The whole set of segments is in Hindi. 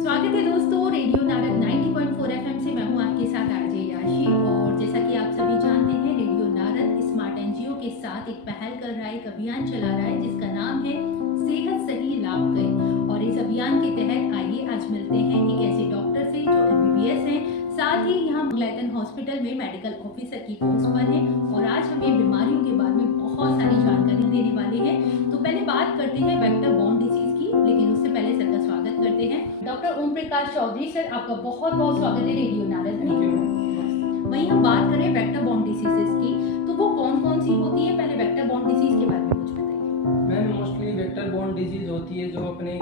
स्वागत है दोस्तों रेडियो नारद 90.4 एफएम से। मैं हूं आपके साथ आरजे याशी और जैसा कि आप सभी जानते हैं रेडियो नारद स्मार्ट एनजीओ के साथ एक पहल कर रहा है, एक अभियान चला रहा है जिसका नाम है सेहत सही लाभ कई। और इस अभियान के तहत आइए आज मिलते हैं एक ऐसे डॉक्टर से जो एमबीबीएस हैं, साथ ही यहाँ मंगलायतन हॉस्पिटल में मेडिकल ऑफिसर की पोस्ट पर है और आज हमें बीमारियों के बारे में बहुत सारी जानकारी देने वाले हैं। तो पहले बात करते हैं वेक्टर बॉर्न डिजीज की, लेकिन उससे पहले सर का स्वागत करते हैं। डॉक्टर ओम प्रकाश चौधरी सर, आपका बहुत बहुत स्वागत है रेडियो नारद में। वहीं हम बात करें वेक्टर बॉर्न डिजीजेस की, तो वो कौन कौन सी होती है? पहले वेक्टर बॉर्न डिजीज के बारे में कुछ बताइए। Ma'am, mostly vector borne disease होती है जो अपने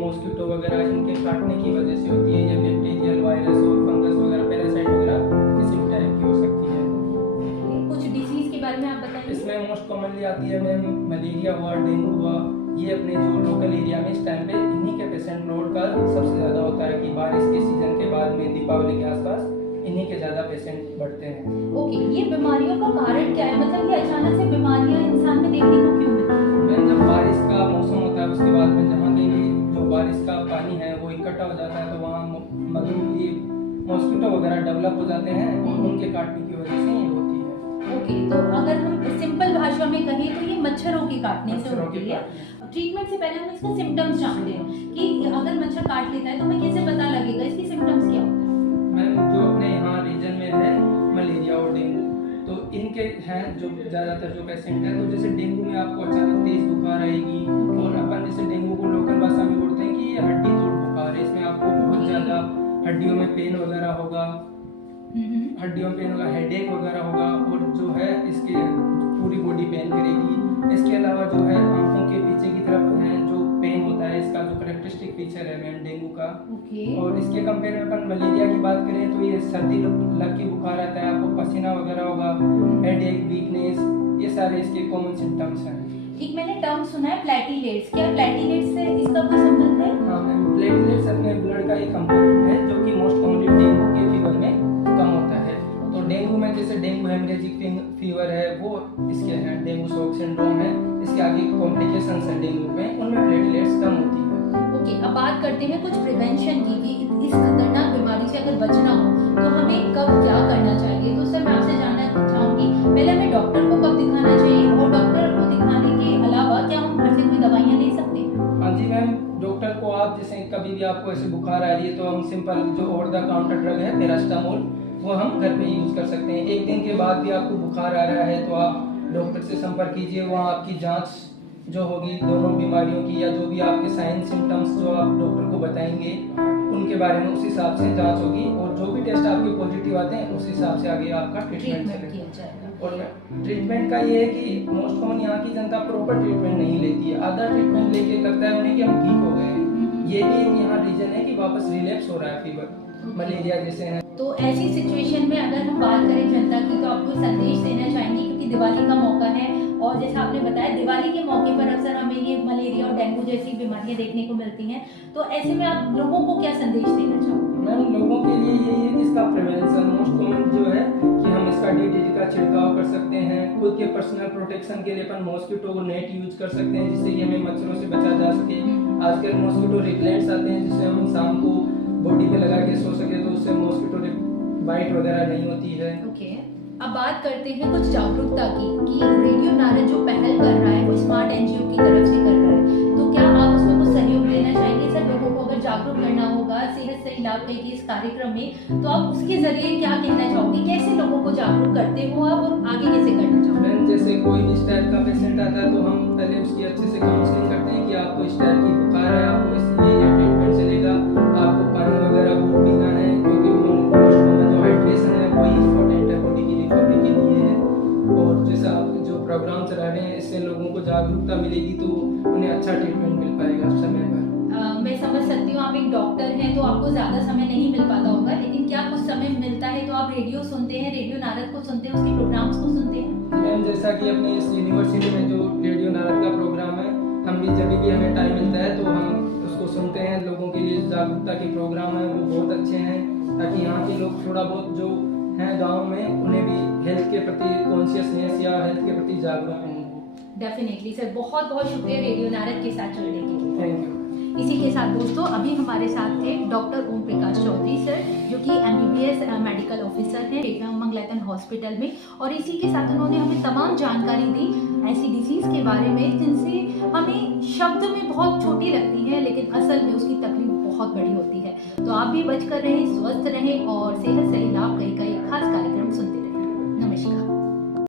मॉस्किटो वगैरह इनके काटने की वजह से होती है, या बैक्टीरियल, वायरस और फंगस वगैरह, पैरासाइट वगैरह किसी भी टाइप की हो सकती है। कुछ डिजीज के बारे में आप बताइए। इसमें मोस्ट कॉमनली आती है मैम मलेरिया हुआ, डेंगू हुआ। ये अपने जो लोकल एरिया में इस टाइम पे इन्हीं के पेशेंट लोड का सबसे ज़्यादा होता है कि बारिश के सीजन के बाद में दीपावली के आसपास इन्हीं के ज़्यादा पेशेंट बढ़ते हैं। ओके, ये बीमारियों का कारण क्या है? मतलब ये अचानक से बीमारियां इंसान में देखने को क्यों मिलती हैं? मैम, जब बारिश का मौसम होता है उसके बाद में जहाँ भी जो बारिश का पानी है वो इकट्ठा हो जाता है तो वहाँ ये मॉस्किटो वगैरह डेवलप हो जाते हैं और उनके काटने की वजह से ये होती है। ओके, तो अगर हम सिंपल भाषा में कहें तो ये मच्छरों के काटने से होती है। ट्रीटमेंट से पहले हम इसका सिम्टम्स जानते हैं कि अगर मच्छर काट लेता है तो हमें कैसे पता लगेगा इसकी सिम्टम्स क्या होता है? मैम, जो अपने यहाँ रीजन में है मलेरिया और डेंगू, तो इनके हैं जो ज़्यादातर जो पेशेंट हैं, तो जैसे डेंगू में आपको अचानक तेज बुखार आएगी और अपन जैसे डेंगू को लोकल भाषा में बोलते हैं कि ये हड्डी तोड़ बुखार है। इसमें आपको बहुत ज़्यादा हड्डियों में पेन वगैरह होगा, हड्डियों में पेन होगा, हेडेक वगैरह होगा और जो है इसके पूरी बॉडी पेन करेगी। इसके अलावा जो है आंखों के पीछे की तरफ है जो पेन होता है, इसका जो करेक्टरिस्टिक फीचर है मैम डेंगू का। और इसके कंपेयर में अपन मलेरिया की बात करें तो ये सर्दी लग के बुखार आता है, आपको पसीना वगैरह होगा, हेडेक, वीकनेस, ये सारे इसके कॉमन सिम्टम्स हैं। एक मैंने टर्म सुना है प्लेटिलेट्स, क्या प्लेटिलेट्स से इसका कोई संबंध है? हाँ मैम, प्लेटलेट्स अपने ब्लड का एक कंपोनेंट है जो कि मोस्ट कॉमनली डेंगू के फीवर में कम होता है। तो डेंगू में जैसे डेंगू हेमरेजिक फीवर है वो इसके हैं, डेंगू शॉक सिंड्रोम है, इसके आगे कॉम्प्लिकेशंस हैं डेंगू में, उनमें प्लेटलेट्स कम होती है। ओके, अब बात करते हैं कुछ प्रिवेंशन की कि इस खतरनाक बीमारी से अगर बचना हो तो हमें कब क्या करना चाहिए। तो सर मैं आपसे जानना चाहूंगी, पहले हमें डॉक्टर को कब दिखाना चाहिए और डॉक्टर को दिखाने के अलावा क्या हम घर से कोई दवाइयाँ ले सकते हैं? हाँ जी मैम, डॉक्टर को आप जैसे कभी भी आपको ऐसे बुखार आ रही है तो हम सिंपल जो ओवर द काउंटर ड्रग है पैरास्टामोल, वो हम घर पे यूज कर सकते हैं। एक दिन के बाद भी आपको बुखार आ रहा है तो आप डॉक्टर से संपर्क कीजिए, वहाँ आपकी जांच जो होगी दोनों बीमारियों की या जो भी आपके साइन सिम्टम्स जो आप डॉक्टर को बताएंगे उनके बारे में उस हिसाब से जांच होगी और जो भी टेस्ट आपके पॉजिटिव आते हैं उस हिसाब से आगे आपका ट्रीटमेंट चलेगा। और ट्रीटमेंट का ये है कि मोस्ट कॉमन यहाँ की जनता प्रॉपर ट्रीटमेंट नहीं लेती है, आधा ट्रीटमेंट लेके लगता है उन्हें कि हम ठीक हो गए हैं। ये भी एक यहाँ रीजन है कि वापस रिलैप्स हो रहा है फीवर मलेरिया जैसे है। तो ऐसी सिचुएशन में अगर हम बात करें जनता की तो आपको संदेश देना चाहेंगे, क्योंकि दिवाली का मौका है और जैसा आपने बताया दिवाली के मौके पर अक्सर हमें ये मलेरिया और डेंगू जैसी बीमारियां देखने को मिलती हैं, तो ऐसे में आप लोगों को क्या संदेश देना चाहोगे? मैम, लोगों के लिए ये है कि इसका प्रिवेंशन मोस्ट कॉमन जो है कि हम इसका डीडीटी का छिड़काव कर सकते हैं। खुद के पर्सनल प्रोटेक्शन के लिए अपन मॉस्किटो नेट यूज कर सकते हैं जिससे कि हमें मच्छरों से बचा जा सके। आजकल मॉस्किटो रिपेलेंट्स आते हैं जिससे हम शाम को बॉडी पे लगा के सो सके, तो उससे मॉस्किटो बाइट वगैरह नहीं होती है। ओके, अब बात करते हैं कुछ जागरूकता की कि रेडियो नारद जो पहल कर रहा है वो स्मार्ट एनजीओ की तरफ से कर रहा है, तो क्या आप उसमें कुछ सहयोग देना चाहेंगे? सर, लोगों को अगर जागरूक करना होगा सेहत सही लाभ कई की इस कार्यक्रम में, तो आप उसके जरिए क्या कहना चाहोगे? कैसे लोगों को जागरूक करते हो आप और आगे कैसे करना चाहोगे? मैम, जैसे कोई भी इस टाइप का पेशेंट आता है तो हम पहले उसकी अच्छे से काउंसलिंग करते हैं कि आपको इस टाइप की बुखार है, आपको इसलिए ये ट्रीटमेंट चलेगा, आपको पानी वगैरह खूब पीना है क्योंकि जो हाइड्रेशन है वही इम्पोर्टेंट है बॉडी की रिकवरी के लिए है। और जैसा आप जो प्रोग्राम चला रहे हैं इससे लोगों को जागरूकता मिलेगी तो उन्हें अच्छा ट्रीटमेंट मिल पाएगा समय पर। मैं समझ सकती हूँ आप एक डॉक्टर हैं तो आपको ज्यादा समय नहीं मिल पाता होगा, लेकिन क्या कुछ समय मिलता है तो आप रेडियो सुनते हैं, रेडियो नारद को सुनते हैं, उसके प्रोग्राम्स को सुनते हैं? मैम, जैसा कि अपने इस यूनिवर्सिटी में जो रेडियो नारद का प्रोग्राम है, हम भी जब भी हमें टाइम मिलता है तो हम उसको सुनते हैं। लोगों के लिए जागरूकता के प्रोग्राम है वो बहुत अच्छे हैं ताकि यहाँ के लोग थोड़ा बहुत जो हैं गाँव में उन्हें भी हेल्थ के प्रति कॉन्शियसनेस या हेल्थ के प्रति जागरूक हों। डेफिनेटली सर, बहुत बहुत शुक्रिया रेडियो नारद के साथ जुड़ने के लिए। Thank you. इसी के साथ दोस्तों अभी हमारे साथ थे डॉक्टर ओम प्रकाश चौधरी सर, जो कि MBBS मेडिकल ऑफिसर हैं मंगलायतन हॉस्पिटल में, और इसी के साथ उन्होंने हमें तमाम जानकारी दी ऐसी डिजीज़ के बारे में जिनसे हमें शब्द में बहुत छोटी लगती है लेकिन असल में उसकी तकलीफ बहुत बड़ी होती है। तो आप भी बच कर रहें, स्वस्थ रहें और सेहत सही लाभ का एक खास